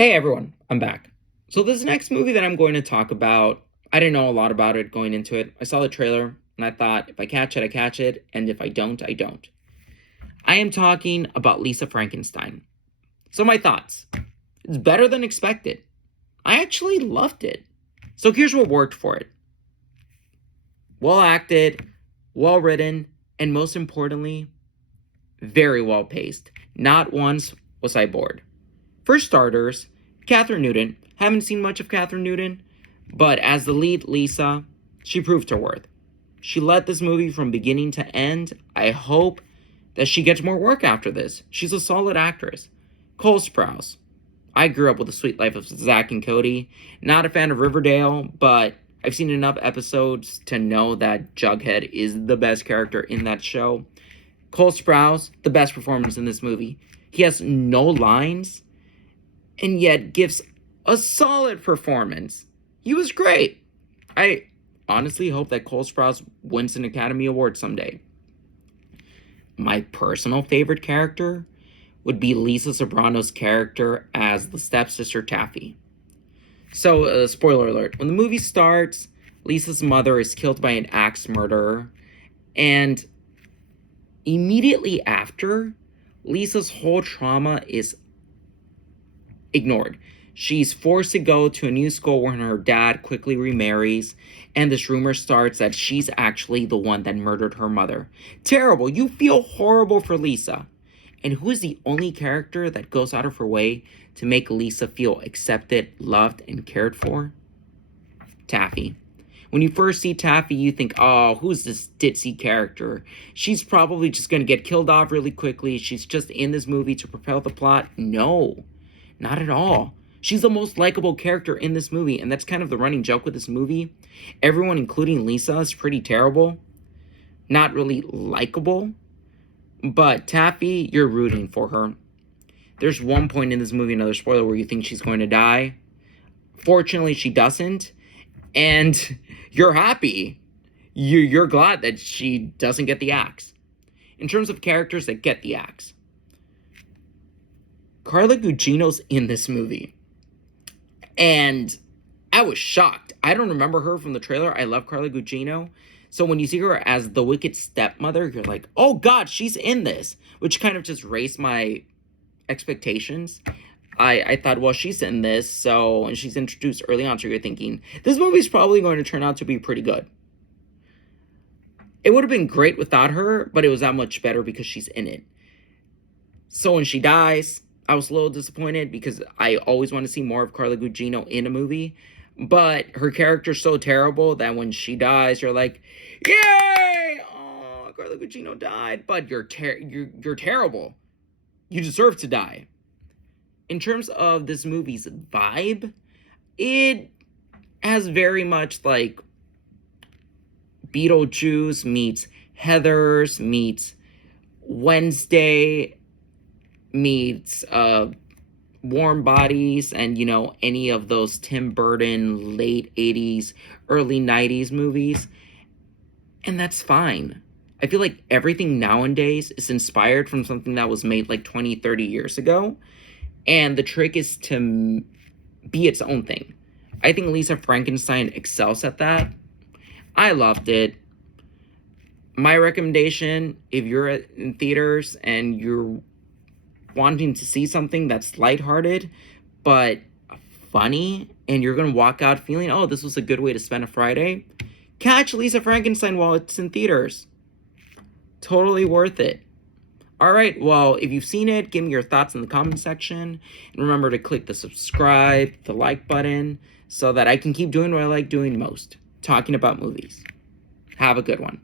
Hey everyone, I'm back. So this next movie that I'm going to talk about, I didn't know a lot about it going into it. I saw the trailer and I thought if I catch it, I catch it, and if I don't, I don't. I am talking about Lisa Frankenstein. So my thoughts. It's better than expected. I actually loved it. So here's what worked for it. Well acted, well written, and most importantly, very well paced. Not once was I bored. For starters, Catherine Newton. Haven't seen much of Catherine Newton, but as the lead Lisa, she proved her worth. She led this movie from beginning to end. I hope that she gets more work after this. She's a solid actress. Cole Sprouse. I grew up with The Sweet Life of Zack and Cody. Not a fan of Riverdale, but I've seen enough episodes to know that Jughead is the best character in that show. Cole Sprouse, the best performance in this movie. He has no lines, and yet gives a solid performance. He was great. I honestly hope that Cole Sprouse wins an Academy Award someday. My personal favorite character would be Lisa Sobrano's character as the stepsister Taffy. So, spoiler alert, when the movie starts, Lisa's mother is killed by an axe murderer, and immediately after, Lisa's whole trauma is ignored. She's forced to go to a new school when her dad quickly remarries, and this rumor starts that she's actually the one that murdered her mother. Terrible. You feel horrible for Lisa. And who is the only character that goes out of her way to make Lisa feel accepted, loved, and cared for? Taffy. When you first see Taffy, you think, oh, who's this ditzy character? She's probably just going to get killed off really quickly. She's just in this movie to propel the plot. No. Not at all. She's the most likable character in this movie, and that's kind of the running joke with this movie. Everyone, including Lisa, is pretty terrible. Not really likable. But Taffy, you're rooting for her. There's one point in this movie, another spoiler, where you think she's going to die. Fortunately, she doesn't. And you're happy. You're glad that she doesn't get the axe. In terms of characters that get the axe, Carla Gugino's in this movie. And I was shocked. I don't remember her from the trailer. I love Carla Gugino. So when you see her as the wicked stepmother, you're like, oh God, she's in this. Which kind of just raised my expectations. I thought, well, she's in this. And she's introduced early on. So you're thinking, this movie's probably going to turn out to be pretty good. It would have been great without her, but it was that much better because she's in it. So when she dies, I was a little disappointed because I always want to see more of Carla Gugino in a movie. But her character's so terrible that when she dies, you're like, yay! Oh, Carla Gugino died. But you're terrible. You deserve to die. In terms of this movie's vibe, it has very much like Beetlejuice meets Heathers meets Wednesday meets Warm Bodies and, any of those Tim Burton late 80s, early 90s movies. And that's fine. I feel like everything nowadays is inspired from something that was made like 20, 30 years ago. And the trick is to be its own thing. I think Lisa Frankenstein excels at that. I loved it. My recommendation, if you're in theaters and you're wanting to see something that's lighthearted but funny, and you're going to walk out feeling, oh, this was a good way to spend a Friday, catch Lisa Frankenstein while it's in theaters. Totally worth it. All right, well, if you've seen it, give me your thoughts in the comment section. And remember to click the subscribe, the like button, so that I can keep doing what I like doing most, talking about movies. Have a good one.